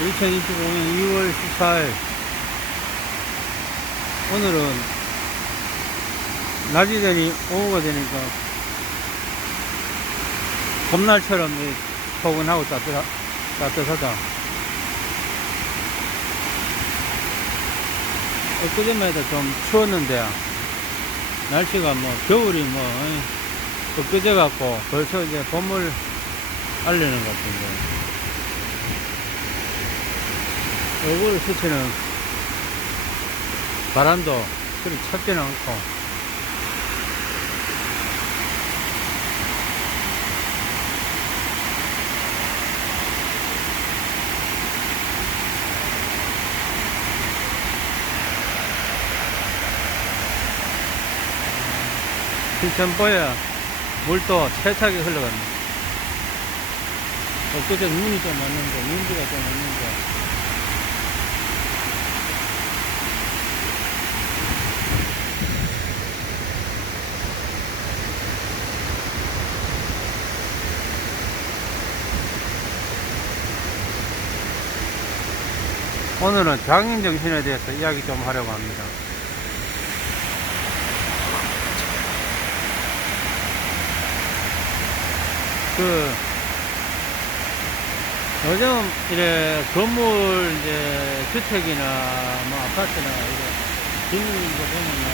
2025년 2월 14일. 오늘은 낮이 되니 오후가 되니까 봄날처럼 포근하고 따뜻하다. 엊그제만 해도 좀 추웠는데 날씨가 뭐 겨울이 뭐 엊그제 같고 벌써 이제 봄을 알리는 것 같은데, 얼굴을 스치는 바람도 그리 찼지는 않고. 신천보야 물도 세차게 흘러갑니다. 엊그제 눈이 좀 왔는데, 먼지가 좀 왔는데, 오늘은 장인정신에 대해서 이야기 좀 하려고 합니다. 요즘 이래 건물 이제 주택이나 뭐 아파트나 이래 짓는 거 보면은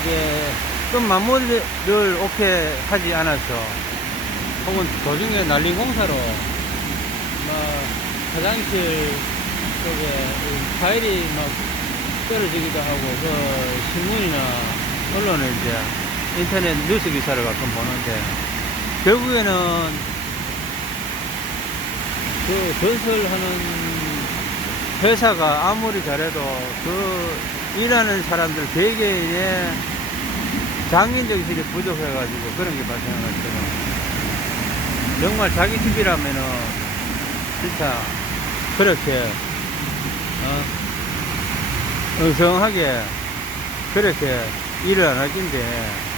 이제 좀 마무리를 오케이 하지 않아서, 혹은 도중에 날린 공사로 뭐 화장실 쪽에 타일이 막 떨어지기도 하고, 그 신문이나 언론에 이제 인터넷 뉴스 기사를 가끔 보는데, 결국에는 그 건설하는 회사가 아무리 잘해도 그 일하는 사람들 개개인의 장인정신이 부족해가지고 그런 게 발생하거든요. 정말 자기 집이라면은 진짜 그렇게 엉성하게 그렇게 일을 안 하긴데,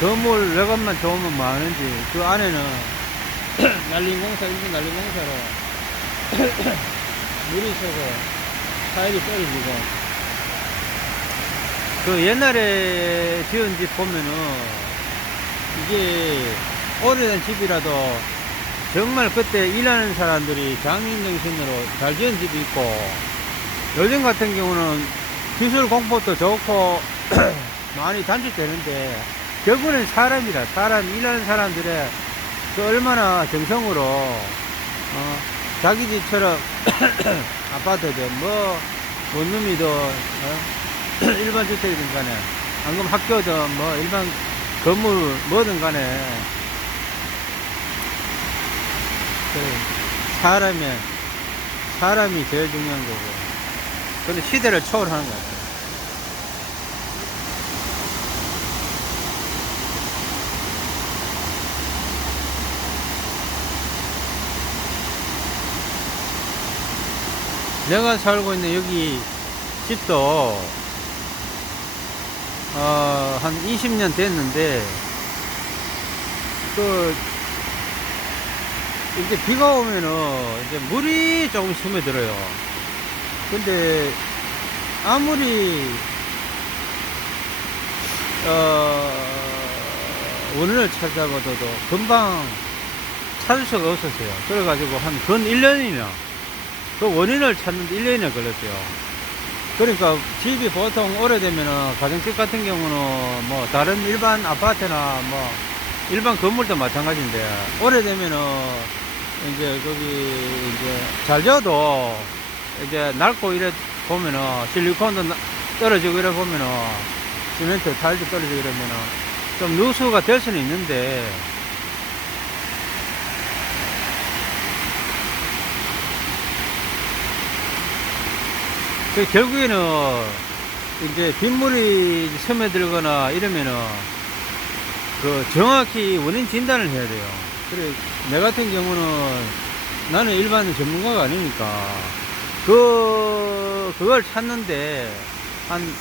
건물 외관만 좋으면 뭐하는지 그 안에는 날린 공사, 일부 날린 공사로 물이 새고 타일이 떨어지고, 그 옛날에 지은 집 보면은 이게 오래된 집이라도 정말 그때 일하는 사람들이 장인정신으로 잘 지은 집이 있고, 요즘 같은 경우는 기술 공법도 좋고 많이 단축되는데, 결국은 사람이라, 일하는 사람들의 그 얼마나 정성으로 자기 집처럼 아파트든 뭐 원룸이든 일반 주택이든 간에, 방금 학교든 뭐 일반 건물 뭐든 간에 사람이 제일 중요한 거고, 근데 시대를 초월하는 것 같아요. 내가 살고 있는 여기 집도 한 20년 됐는데, 이렇게 비가 오면은 이제 물이 조금 스며들어요. 근데 아무리 원인을 찾아봐도 금방 찾을 수가 없었어요. 그래가지고 한 근 1년이나 그 원인을 찾는데 1년이나 걸렸어요. 그러니까 집이 보통 오래되면은, 가정집 같은 경우는 뭐 다른 일반 아파트나 뭐 일반 건물도 마찬가지인데, 오래되면은 이제 거기 이제 잘 지어도 이제 낡고 이래 보면은 실리콘도 떨어지고 이래 보면은 시멘트 타일도 떨어지고 이러면은 좀 누수가 될 수는 있는데, 결국에는 이제 빗물이 스며들거나 이러면은 그 정확히 원인 진단을 해야 돼요. 그래, 내 같은 경우는 나는 일반 전문가가 아니니까 그걸 찾는데 한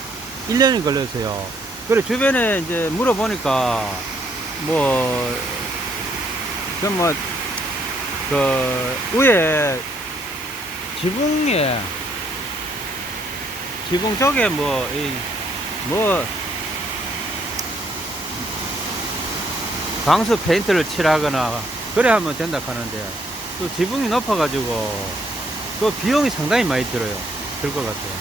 1년이 걸렸어요. 그래, 주변에 이제 물어보니까, 뭐, 정말, 위에, 지붕 쪽에 방수 페인트를 칠하거나, 그래 하면 된다 하는데, 또 지붕이 높아가지고, 또 비용이 상당히 많이 들어요. 들 것 같아요.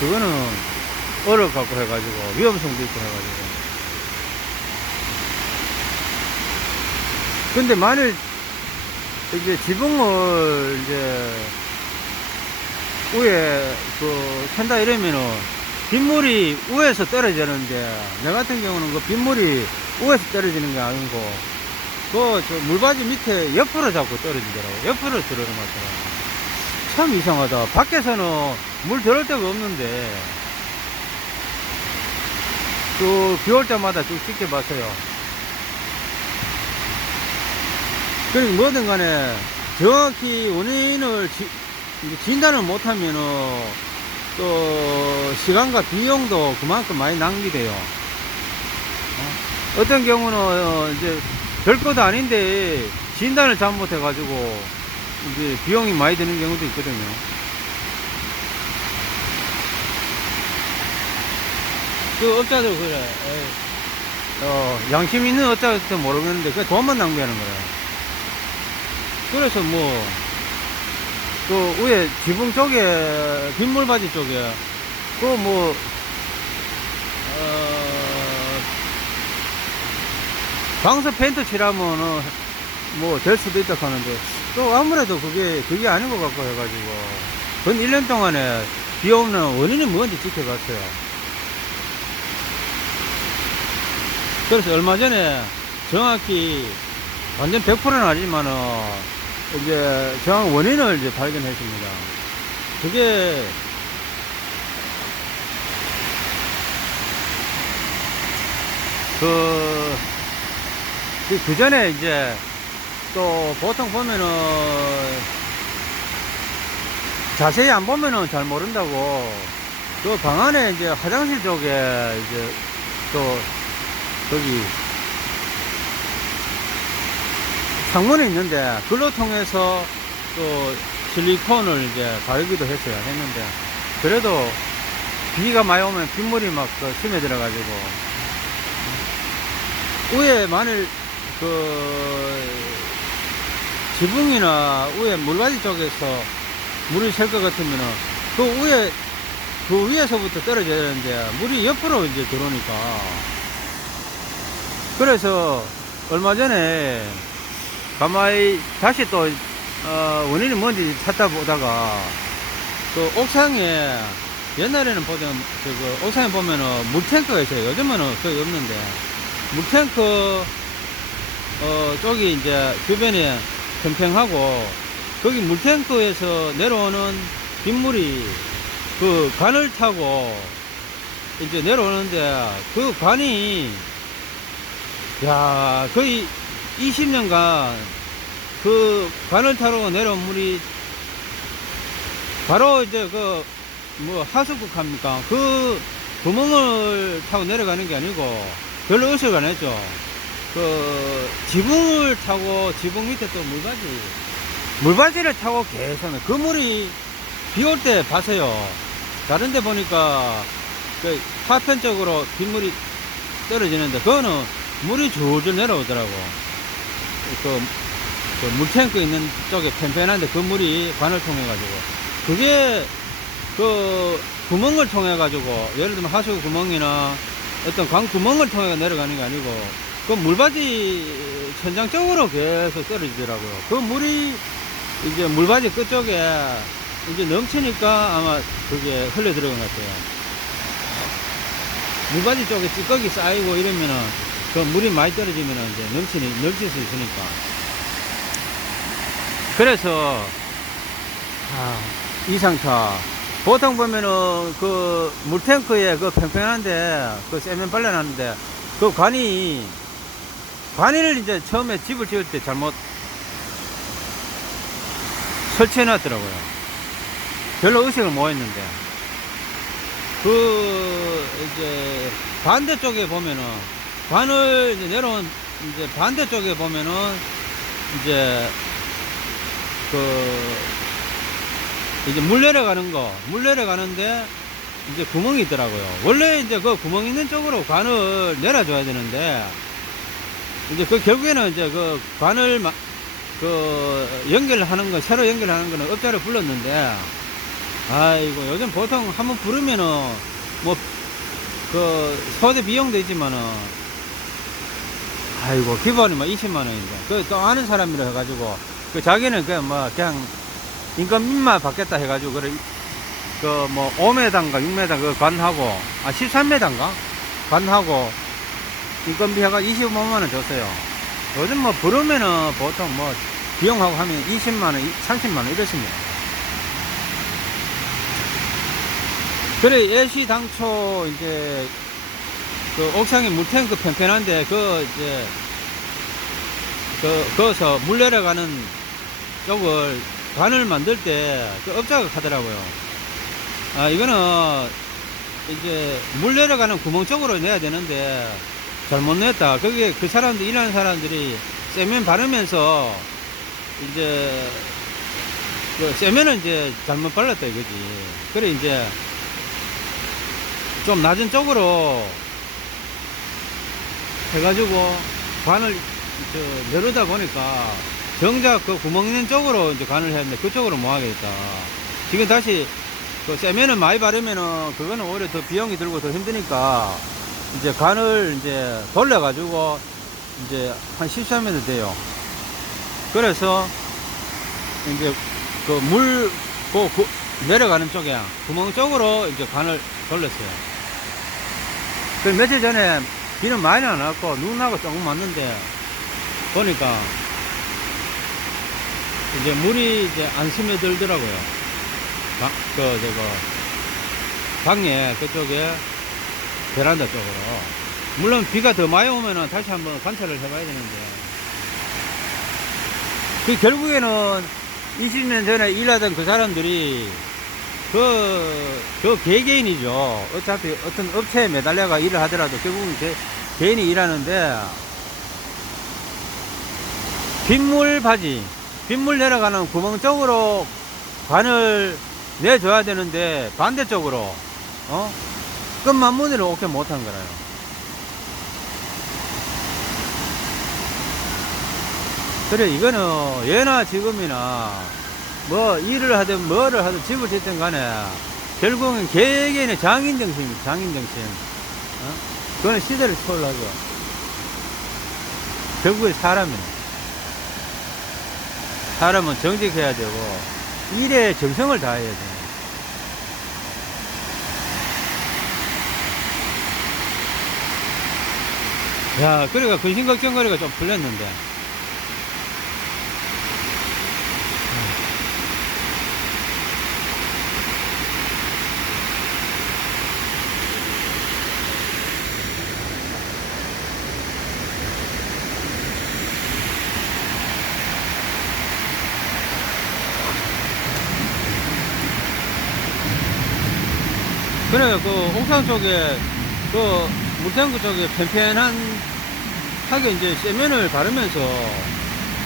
그거는 어렵갖고 해가지고, 위험성도 있고 해가지고. 근데 만일, 이제 지붕을 위에 샌다 이러면은 빗물이 위에서 떨어지는데, 내 같은 경우는 그 빗물이 위에서 떨어지는 게 아니고 물바지 밑에 옆으로 자꾸 떨어지더라고. 옆으로 들어오더라고. 참 이상하다. 밖에서는 물 들어올 데가 없는데 비 올 때마다 쭉 지켜봤어요. 그러니까 뭐든 간에 정확히 원인을 진단을 못하면은 또 시간과 비용도 그만큼 많이 낭비돼요. 어떤 경우는 이제 별것도 아닌데 진단을 잘못해가지고 이제 비용이 많이 드는 경우도 있거든요. 그 업자들 그래. 양심 있는 업자들도 모르겠는데 그 돈만 낭비하는 거예요. 그래서 그 위에 지붕 쪽에 빗물바지 쪽에 방수 페인트 칠하면은 될 수도 있다 하는데 또 아무래도 그게 아닌 것 같고 해가지고 건 1년 동안에 비 오는 원인이 뭔지 지켜봤어요. 그래서 얼마 전에 정확히 완전 100%는 아니지만은 이제 정확한 원인을 이제 발견했습니다. 그게 그 전에 이제 또 보통 보면은 자세히 안 보면은 잘 모른다고 그 방 안에 이제 화장실 쪽에 이제 또 거기 창문이 있는데 그로 통해서 또 실리콘을 이제 바르기도 했는데 그래도 비가 많이 오면 빗물이 막 스며들어 가지고 위에 만일 지붕이나 위에 물바지 쪽에서 물이 셀 것 같으면은 그 위에서부터 떨어져야 되는데 물이 옆으로 이제 들어오니까 그래서 얼마 전에 가만히 다시 또 원인이 뭔지 찾다 보다가 그 옥상에 옛날에는 옥상에 보면은 물탱크가 있어요. 요즘은 거의 없는데 물탱크 쪽이 이제 주변에 평평하고 거기 물탱크에서 내려오는 빗물이 그 관을 타고 이제 내려오는데 그 관이 거의 20년간 그 관을 타러 내려온 물이 바로 이제 하수구 합니까? 그 구멍을 타고 내려가는 게 아니고 별로 의식을 안 했죠. 지붕을 타고 지붕 밑에 또 물바지를 타고 계속 그 물이 비 올 때 봤어요. 다른 데 보니까 파편적으로 빗물이 떨어지는데 그거는 물이 줄줄 내려오더라고. 물탱크 있는 쪽에 팽팽한데 그 물이 관을 통해 가지고 그게 구멍을 통해 가지고 예를 들면 하수구 구멍이나 어떤 관 구멍을 통해 내려가는 게 아니고 그 물바지 천장 쪽으로 계속 떨어지더라고요. 그 물이 이제 물바지 끝쪽에 이제 넘치니까 아마 그게 흘러 들어간 것 같아요. 물바지 쪽에 찌꺼기 쌓이고 이러면은 그 물이 많이 떨어지면은 이제 넘칠 수 있으니까. 그래서 이 상타 보통 보면은 그 물탱크에 그 평평한데 그 세면 발라놨는데 그 관을 이제 처음에 집을 지을 때 잘못 설치해 놨더라고요. 별로 의식을 못 했는데 이제 반대쪽에 보면은 관을 이제 내려온 이제 반대쪽에 보면은 이제 이제 물 내려가는데 이제 구멍이 있더라고요. 원래 이제 그 구멍 있는 쪽으로 관을 내려줘야 되는데 이제 결국에는 이제 관을 연결하는 거, 새로 연결하는 거는 업자를 불렀는데, 아이고, 요즘 보통 한번 부르면은, 뭐, 소재 비용도 있지만은, 아이고, 기본이 뭐 20만원인데, 또 아는 사람이라 해가지고, 자기는 그냥 인건비만 받겠다 해가지고, 5m인가 6m 관하고, 13m인가? 관하고, 인건비 해가 25만원 줬어요. 요즘 뭐 부르면은 보통 뭐 비용하고 하면 20만원, 30만원 이렇습니다. 그래, 예시 당초 이제 옥상에 물탱크 편편한데 거기서 물 내려가는 쪽을 관을 만들 때 업자가 하더라고요. 이거는 이제 물 내려가는 구멍 쪽으로 내야 되는데 잘못 냈다. 거기에 일하는 사람들이 세면 바르면서 이제 세면을 이제 잘못 발랐다 이거지. 그래 이제 좀 낮은 쪽으로 해가지고 관을 내려다 보니까 정작 구멍 있는 쪽으로 이제 관을 했는데 그쪽으로 못 하겠다. 지금 다시 세면을 많이 바르면은 그거는 오히려 더 비용이 들고 더 힘드니까 이제 관을 이제 돌려가지고 이제 한 13m 돼요. 그래서 이제 내려가는 쪽에 구멍 쪽으로 이제 관을 돌렸어요. 그 며칠 전에 비는 많이 안 왔고 눈하고 조금 왔는데 보니까 이제 물이 이제 안 스며들더라고요. 방에 그쪽에 베란다 쪽으로. 물론 비가 더 많이 오면은 다시 한번 관찰을 해봐야 되는데. 결국에는 20년 전에 일하던 그 사람들이 개개인이죠. 어차피 어떤 업체에 매달려가 일을 하더라도 결국은 개인이 일하는데, 빗물 내려가는 구멍 쪽으로 관을 내줘야 되는데, 반대쪽으로, 끝만무늬를 오게 못한 거라요. 그래, 이거는 예나 지금이나 뭐 일을 하든 뭐를 하든 집을 짓든 간에 결국은 개개인의 장인정신입니다. 장인정신. 그거는 시대를 초월하죠. 결국에 사람은 정직해야 되고 일에 정성을 다해야 돼요. 야, 그러니까 근심걱정거리가 좀 풀렸는데. 그래, 옥상 쪽에, 물탱크 쪽에 편편하게 이제 세면을 바르면서,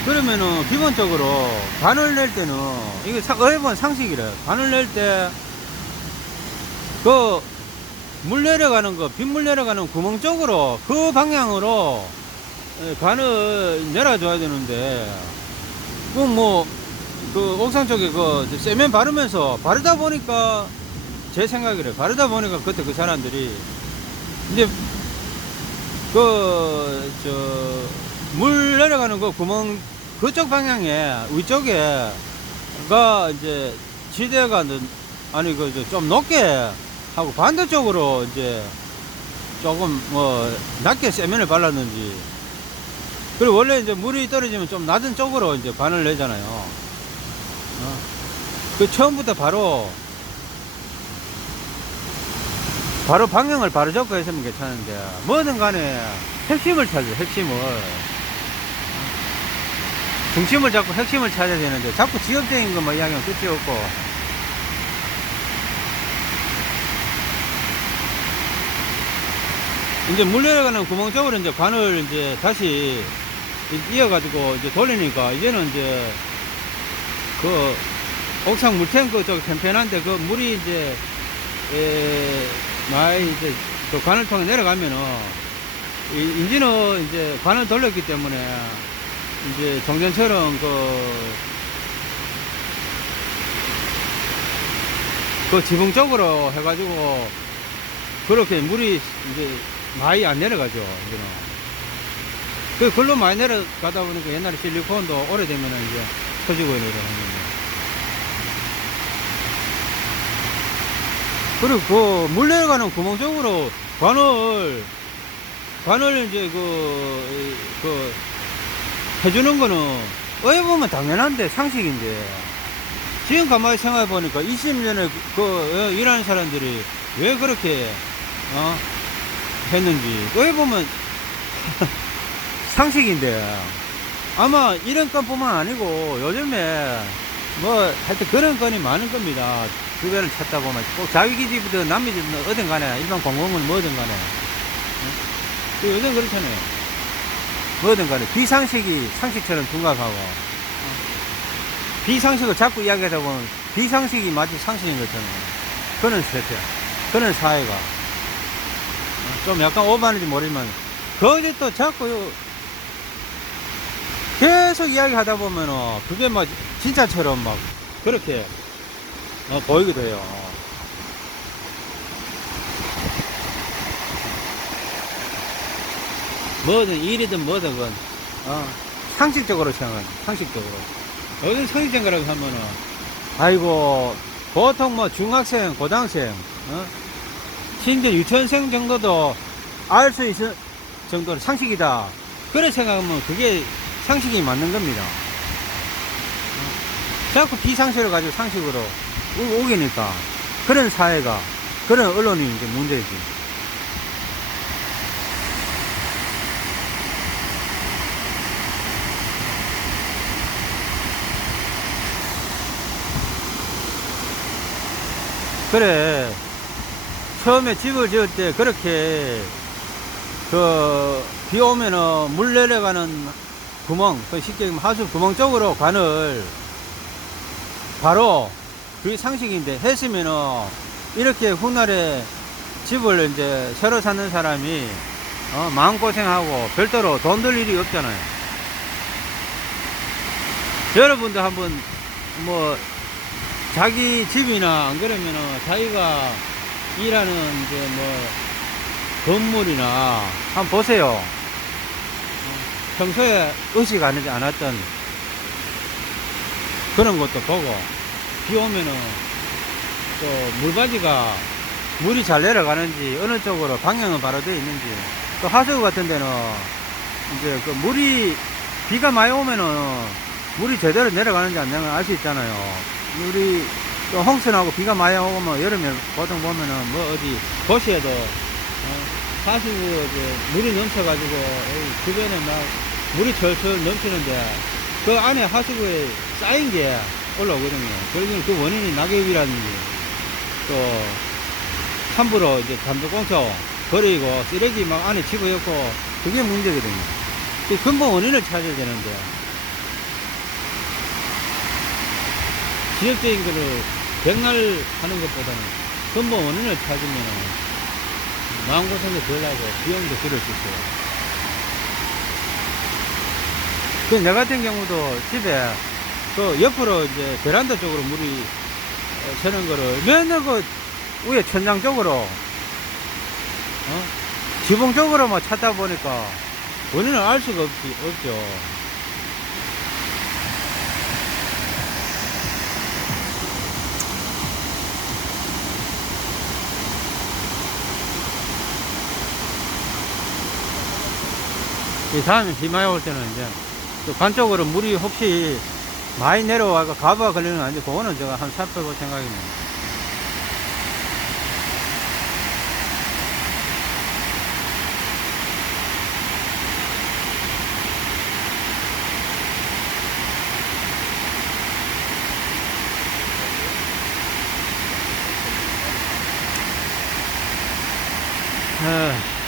그러면은 기본적으로 관을 낼 때는, 이게 어이번 상식이래. 관을 낼 때, 빗물 내려가는 구멍 쪽으로, 그 방향으로 관을 내려줘야 되는데, 옥상 쪽에 세면 바르다 보니까, 제 생각이래. 바르다 보니까 그때 그 사람들이 이제 물 내려가는 구멍 그쪽 방향에 위쪽에가 이제 지대가 좀 높게 하고 반대쪽으로 이제 조금 낮게 세면을 발랐는지. 그리고 원래 이제 물이 떨어지면 좀 낮은 쪽으로 이제 관을 내잖아요. 처음부터 바로 방향을 바로 잡고 했으면 괜찮은데, 뭐든 간에 핵심을 찾아요. 중심을 잡고 핵심을 찾아야 되는데, 자꾸 지역적인 것만 이야기하면 끝이 없고. 이제 물 내려가는 구멍 쪽으로 이제 관을 이제 다시 이어가지고 이제 돌리니까 이제는 이제 그 옥상 물탱크 쪽 편편한데 그 물이 이제 많이 이제 그 관을 통해 내려가면은 인지는 이제 관을 돌렸기 때문에 이제 종전처럼 그 지붕 쪽으로 해가지고 그렇게 물이 이제 많이 안 내려가죠. 이제는 그 글로 많이 내려가다 보니까 옛날에 실리콘도 오래되면은 이제 터지고 이러거든요. 그리고 그 물 내려가는 구멍 쪽으로 관을 이제 해주는 거는 어떻게 보면 당연한데 상식인데 지금 가만히 생각해 보니까 20년에 일하는 사람들이 왜 그렇게 했는지 어떻게 보면 상식인데 아마 이런 건뿐만 아니고 요즘에 뭐 하여튼 그런 건이 많은 겁니다. 주변을 찾다 보면 꼭 자기 집이든 남의 집이든 어딘 간에 일반 공공은 뭐든 간에 요즘 그렇잖아요. 뭐든 간에 비상식이 상식처럼 둔갑하고 비상식을 자꾸 이야기하다 보면 비상식이 마치 상식인 것처럼 그런 세태, 그런 사회가 좀 약간 오버하는지 모르지만 거기 또 자꾸 계속 이야기하다 보면은 그게 막 진짜처럼 막 그렇게 보이기도 해요. 뭐든 일이든 뭐든 건 상식적으로 생각하는 상식적으로 요즘 상식적인 거라고 하면은 아이고 보통 뭐 중학생 고등학생 심지어 유치원생 정도도 알 수 있을 정도는 상식이다 그래 생각하면 그게 상식이 맞는 겁니다. 자꾸 비상식을 가지고 상식으로 우기니까 그런 사회가 그런 언론이 이제 문제지. 그래 처음에 집을 지을 때 그렇게 비 오면은 물 내려가는 구멍 쉽게 하수 구멍 쪽으로 관을 바로 그게 상식인데 했으면은 이렇게 훗날에 집을 이제 새로 사는 사람이 마음고생하고 별도로 돈 들 일이 없잖아요. 여러분도 한번 뭐 자기 집이나 안 그러면은 자기가 일하는 이제 뭐 건물이나 한번 보세요. 평소에 의식 안 않았던 그런 것도 보고 비 오면은 또 물바지가 물이 잘 내려가는지 어느 쪽으로 방향은 바로 되어 있는지 또 하수 같은 데는 이제 그 물이 비가 많이 오면은 물이 제대로 내려가는지 안 내려가는지 알 수 있잖아요. 우리 또 홍수나고 비가 많이 오면 여름에 보통 보면은 뭐 어디 도시에도 하수구 물이 넘쳐가지고 주변에 막 물이 철철 넘치는데 그 안에 하수구에 쌓인 게 올라오거든요. 그러면 그 원인이 낙엽이라든지 또 함부로 이제 담배꽁초 버리고 쓰레기 막 안에 집어넣고 그게 문제거든요. 그 근본 원인을 찾아야 되는데 지역적인 거를 백날 하는 것보다는 근본 원인을 찾으면 마음고생도 덜 하고 비용도 줄일 수 있어요. 그 내 같은 경우도 집에 그 옆으로 이제 베란다 쪽으로 물이 새는 거를 맨날 그 위에 천장 쪽으로 지붕 쪽으로만 찾다 보니까 원인을 알 수가 없죠. 이 다음에 비 많이 올 때는 이제 또 관 쪽으로 물이 혹시 많이 내려와가 가부가 걸리는 건 아닌데 그거는 제가 한 살펴볼 생각입니다. 아.